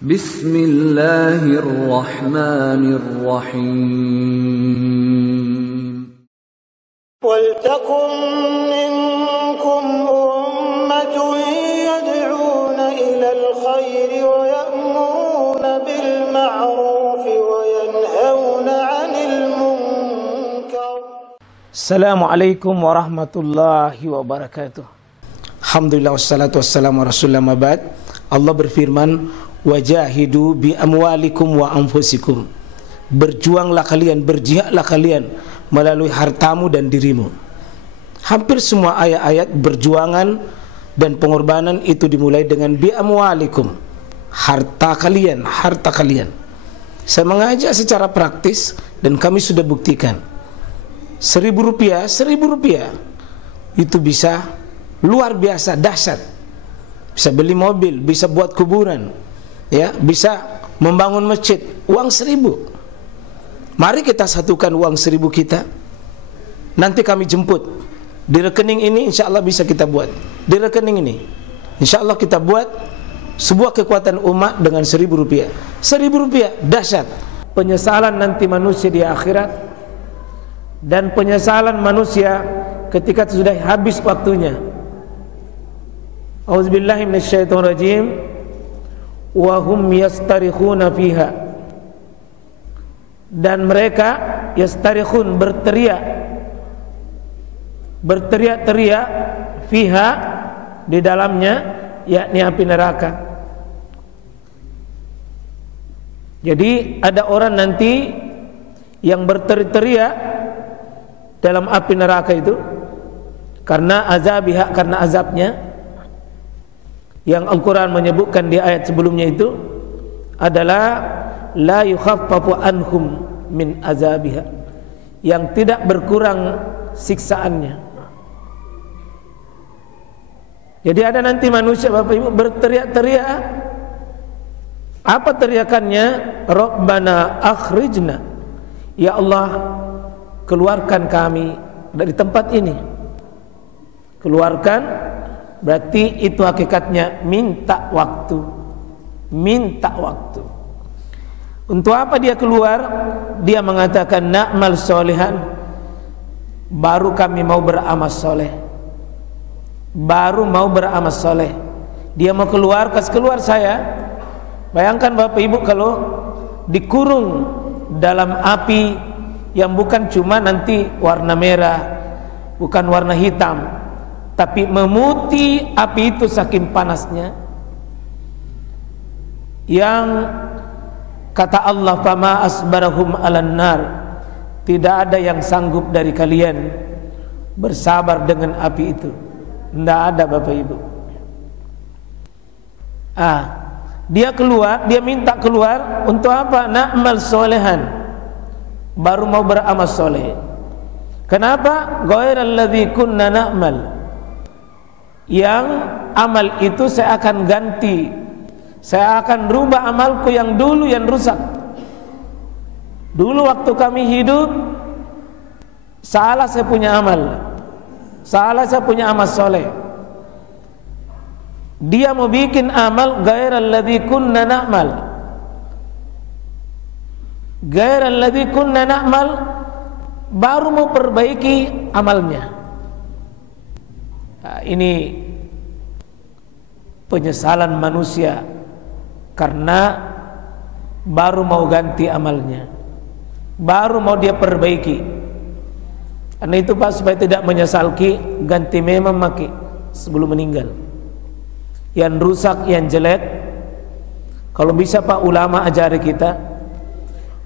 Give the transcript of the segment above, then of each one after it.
Bismillahirrahmanirrahim. وَلْتَكُنْ مِنْكُمْ أُمَّةٌ يَدْعُونَ إِلَى الْخَيْرِ وَيَأْمُرُونَ بِالْمَعْرُوفِ وَيَنْهَوْنَ عَنِ الْمُنْكَرِ. Assalamualaikum warahmatullahi wabarakatuh. Alhamdulillah wassalatu wassalamu ala rasulillah mabad. Allah berfirman, wajahidu bi amwalikum wa anfusikum. Berjuanglah kalian, berjihadlah kalian melalui hartamu dan dirimu. Hampir semua ayat-ayat berjuangan dan pengorbanan itu dimulai dengan bi amwalikum, harta kalian, harta kalian. Saya mengajak secara praktis dan kami sudah buktikan. Rp1.000 itu bisa luar biasa dahsyat. Bisa beli mobil, bisa buat kuburan, ya, bisa membangun masjid. Uang 1.000. Mari kita satukan uang 1.000 kita. Nanti kami jemput. Di rekening ini insya Allah bisa kita buat. Di rekening ini insya Allah kita buat sebuah kekuatan umat dengan Rp1.000. Rp1.000 dahsyat. Penyesalan nanti manusia di akhirat dan penyesalan manusia ketika sudah habis waktunya. Auzubillahi minasyaitonirrajim. Wa hum yastarikhuna fiha. Dan mereka yastarikhun berteriak-teriak fiha di dalamnya, yakni api neraka. Jadi ada orang nanti yang berteriak dalam api neraka itu karena azabiha, karena azabnya, yang Al-Quran menyebutkan di ayat sebelumnya itu adalah la yukhaffafu anhum min azabiha, yang tidak berkurang siksaannya. Jadi ada nanti manusia, Bapak Ibu, berteriak-teriak. Apa teriakannya? Rabbana akhrijna, ya Allah, keluarkan kami dari tempat ini. Keluarkan berarti itu hakikatnya minta waktu. Minta waktu. Untuk apa dia keluar? Dia mengatakan na'mal solehan, baru kami mau beramal soleh. Baru mau beramal soleh. Dia mau keluar, kasih keluar saya. Bayangkan Bapak Ibu kalau dikurung dalam api yang bukan cuma nanti warna merah, bukan warna hitam, tapi memutih api itu saking panasnya. Yang kata Allah, fama asbarahum alan nar, tidak ada yang sanggup dari kalian bersabar dengan api itu. Tidak ada, Bapak Ibu. Dia keluar, dia minta keluar untuk apa? Na'mal solehan, baru mau beramal soleh. Kenapa? Ghairal ladzi kunna na'mal, yang amal itu saya akan ganti, saya akan rubah amalku yang dulu yang rusak. Dulu waktu kami hidup, salah saya punya amal, salah saya punya amal soleh. Dia mau bikin amal ghairal ladzi kunna na'mal, ghairal ladzi kunna na'mal, baru mau perbaiki amalnya. Ini penyesalan manusia karena baru mau ganti amalnya, baru mau dia perbaiki. Karena itu Pak, supaya tidak menyesalki, ganti memang maki sebelum meninggal. Yang rusak, yang jelek, kalau bisa Pak ulama ajari kita,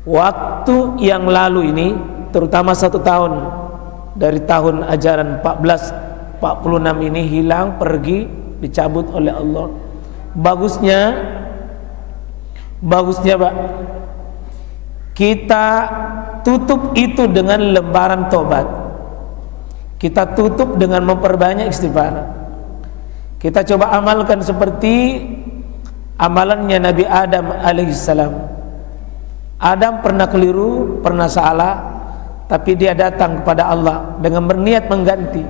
waktu yang lalu ini, terutama 1 tahun dari tahun ajaran 1446 ini hilang, pergi, dicabut oleh Allah. Bagusnya Pak, kita tutup itu dengan lembaran tobat. Kita tutup dengan memperbanyak istighfar. Kita coba amalkan seperti amalannya Nabi Adam alaihissalam. Adam pernah keliru, pernah salah, tapi dia datang kepada Allah dengan berniat mengganti.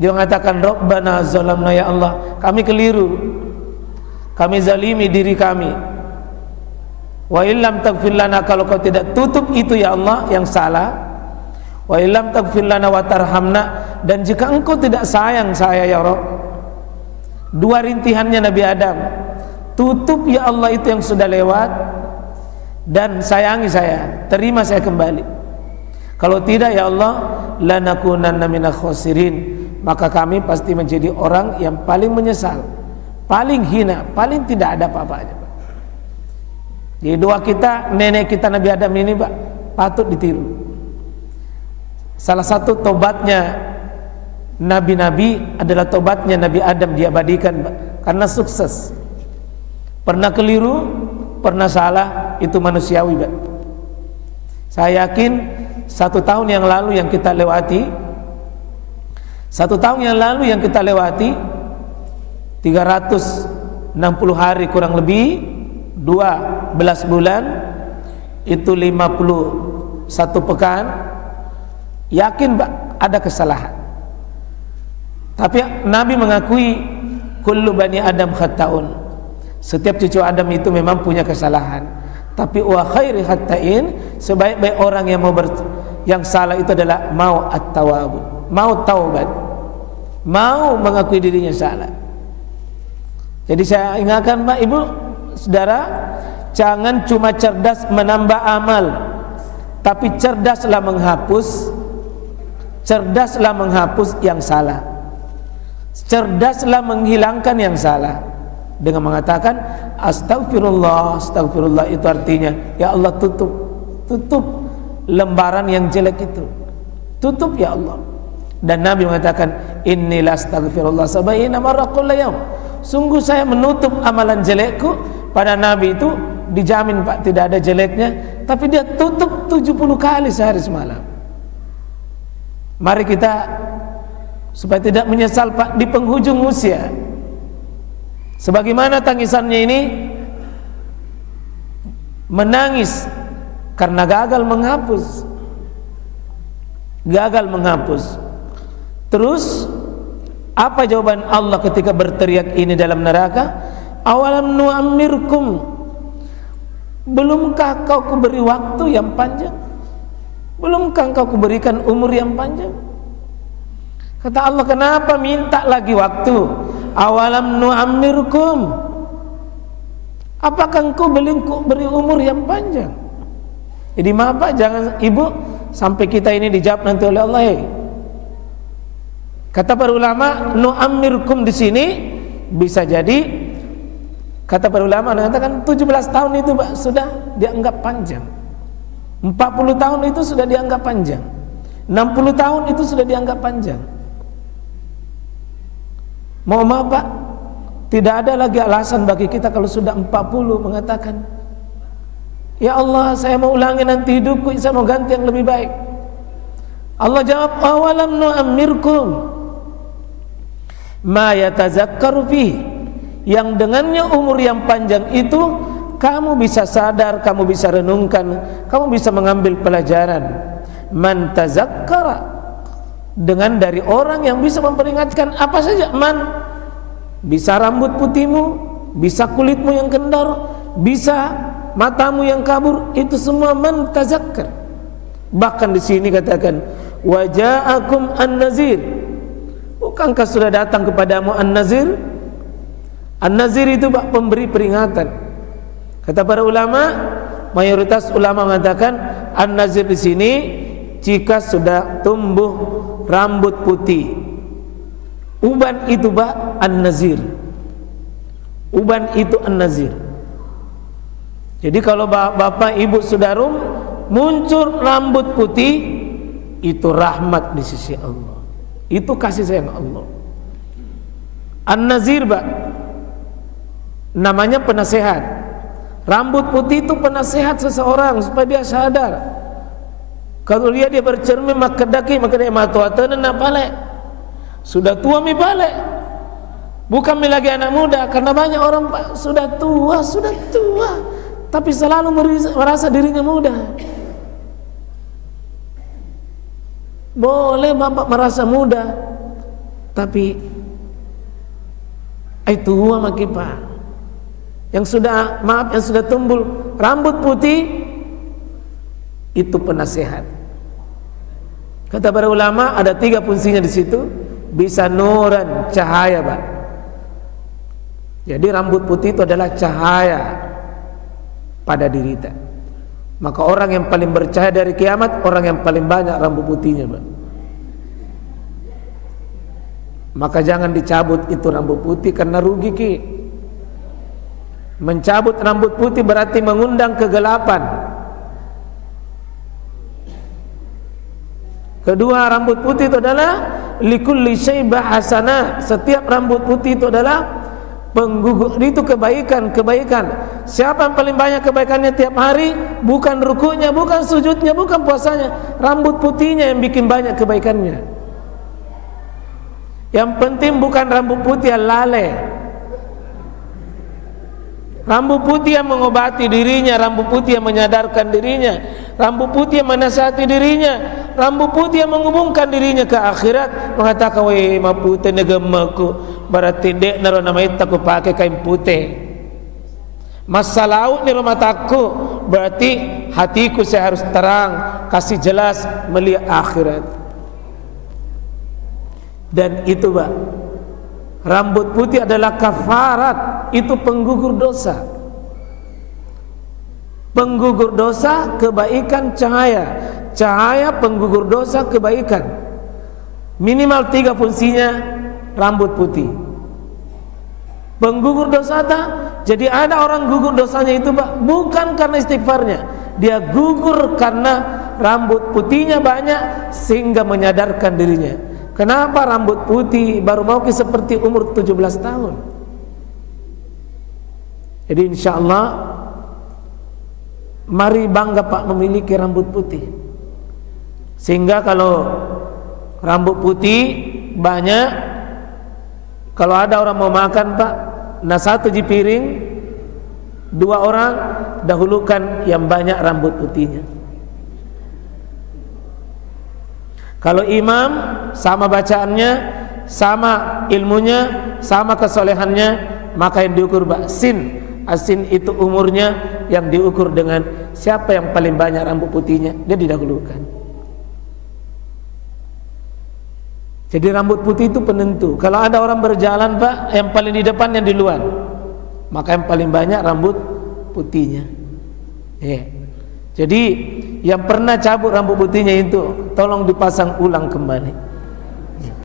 Dia mengatakan, Rabbana zalamna, ya Allah, kami keliru, kami zalimi diri kami. Wa illam taghfir lana, kalau kau tidak tutup itu ya Allah yang salah. Wa illam taghfir lana wa tarhamna, dan jika engkau tidak sayang saya ya Rabb. Dua rintihannya Nabi Adam. Tutup ya Allah itu yang sudah lewat, dan sayangi saya, terima saya kembali. Kalau tidak ya Allah, lanakunanna minal khosirin, maka kami pasti menjadi orang yang paling menyesal, paling hina, paling tidak ada apa-apanya. Jadi doa kita, nenek kita Nabi Adam ini Pak, patut ditiru. Salah satu tobatnya nabi-nabi adalah tobatnya Nabi Adam, diabadikan Pak, karena sukses. Pernah keliru, pernah salah, itu manusiawi Pak. Saya yakin 1 tahun yang lalu yang kita lewati, 1 tahun yang lalu yang kita lewati 360 hari kurang lebih 12 bulan, itu 51 pekan. Yakin Pak ada kesalahan, tapi Nabi mengakui kullu bani Adam khata'un, setiap cucu Adam itu memang punya kesalahan. Tapi wa khairi khata'in, sebaik-baik orang yang salah itu adalah mau at-tawabun, mau taubat, mau mengakui dirinya salah. Jadi saya ingatkan Pak, Ibu, Saudara, jangan cuma cerdas menambah amal, tapi cerdaslah menghapus yang salah. Cerdaslah menghilangkan yang salah dengan mengatakan astagfirullah. Astagfirullah itu artinya ya Allah, tutup lembaran yang jelek itu, tutup ya Allah. Dan Nabi mengatakan innila astaghfirullah sabaina marra kullu yaum, sungguh saya menutup amalan jelekku. Pada Nabi itu dijamin Pak tidak ada jeleknya, tapi dia tutup 70 kali sehari semalam. Mari kita supaya tidak menyesal Pak di penghujung usia. Sebagaimana tangisannya ini, menangis karena gagal menghapus. Terus apa jawaban Allah ketika berteriak ini dalam neraka? Awalam nu'ammirkum, belumkah kau kuberi waktu yang panjang? Belumkah kau kuberikan umur yang panjang? Kata Allah, kenapa minta lagi waktu? Awalam nu'ammirkum, apakah engkau beri umur yang panjang? Jadi maaf Pak, jangan Ibu sampai kita ini dijawab nanti oleh Allah. Kata para ulama, nu'ammirkum di sini bisa jadi, kata para ulama mengatakan 17 tahun itu Pak sudah dianggap panjang, 40 tahun itu sudah dianggap panjang, 60 tahun itu sudah dianggap panjang. Mohon maaf Pak, tidak ada lagi alasan bagi kita kalau sudah 40 mengatakan ya Allah saya mau ulangi nanti hidupku, saya mau ganti yang lebih baik. Allah jawab awalam nu'ammirkum ma yatazakkaru fihi, yang dengannya umur yang panjang itu kamu bisa sadar, kamu bisa renungkan, kamu bisa mengambil pelajaran. Man tazakkara, dengan dari orang yang bisa memperingatkan apa saja. Man, bisa rambut putihmu, bisa kulitmu yang kendor, bisa matamu yang kabur, itu semua man tazakkar. Bahkan di sini katakan waja'akum an-nazir, bukankah sudah datang kepadamu an-nazir? An-nazir itu Pak pemberi peringatan. Kata para ulama, mayoritas ulama mengatakan an-nazir di sini jika sudah tumbuh rambut putih. Uban itu Pak an-nazir. Uban itu an-nazir. Jadi kalau bapak ibu sudah muncul rambut putih, itu rahmat di sisi Allah. Itu kasih sayang Allah. An-nazir Pak namanya penasehat. Rambut putih itu penasehat seseorang supaya dia sadar. Kalau dia bercermin maka dia matuatan dan napale. Sudah tua mi balik. Bukan mi lagi anak muda, karena banyak orang Pak sudah tua, tapi selalu merasa dirinya muda. Boleh bapak merasa muda, tapi tua maki Pak. yang sudah tumbuh rambut putih, itu penasehat. Kata para ulama ada 3 fungsinya di situ. Bisa nuran, cahaya, Pak. Jadi rambut putih itu adalah cahaya pada diri kita. Maka orang yang paling bercahaya dari kiamat, orang yang paling banyak rambut putihnya, Pak. Maka jangan dicabut itu rambut putih karena rugi, Ki. Mencabut rambut putih berarti mengundang kegelapan. Kedua, rambut putih itu adalah likulli syaibah hasanah. Setiap rambut putih itu adalah penggugur, itu kebaikan. Siapa yang paling banyak kebaikannya tiap hari? Bukan rukunya, bukan sujudnya, bukan puasanya. Rambut putihnya yang bikin banyak kebaikannya. Yang penting bukan rambut putih yang lalai. Rambut putih yang mengobati dirinya, rambut putih yang menyadarkan dirinya, rambut putih yang menasihati dirinya, rambut putih yang menghubungkan dirinya ke akhirat, mengatakan, "Weh, ma putih negemaku, berarti dek naro nama itu aku pakai kain putih. Masa laut ni rumah takku, berarti hatiku saya harus terang, kasih jelas melihat akhirat." Dan itu, Pak, rambut putih adalah kafarat, itu penggugur dosa. Penggugur dosa, kebaikan, cahaya. Cahaya, penggugur dosa, kebaikan. Minimal 3 fungsinya rambut putih. Penggugur dosa tak? Jadi ada orang gugur dosanya itu, Pak, bukan karena istighfarnya. Dia gugur karena rambut putihnya banyak sehingga menyadarkan dirinya. Kenapa rambut putih baru mau seperti umur 17 tahun? Jadi insya Allah mari bangga, Pak, memiliki rambut putih. Sehingga kalau rambut putih banyak, kalau ada orang mau makan, Pak, nah 1 piring, 2 orang dahulukan yang banyak rambut putihnya. Kalau imam sama bacaannya, sama ilmunya, sama kesolehannya, maka yang diukur sin. Asin itu umurnya yang diukur dengan siapa yang paling banyak rambut putihnya, dia didahulukan. Jadi rambut putih itu penentu. Kalau ada orang berjalan, Pak, yang paling di depan yang di luar, maka yang paling banyak rambut putihnya. Jadi yang pernah cabut rambut putihnya itu tolong dipasang ulang kembali.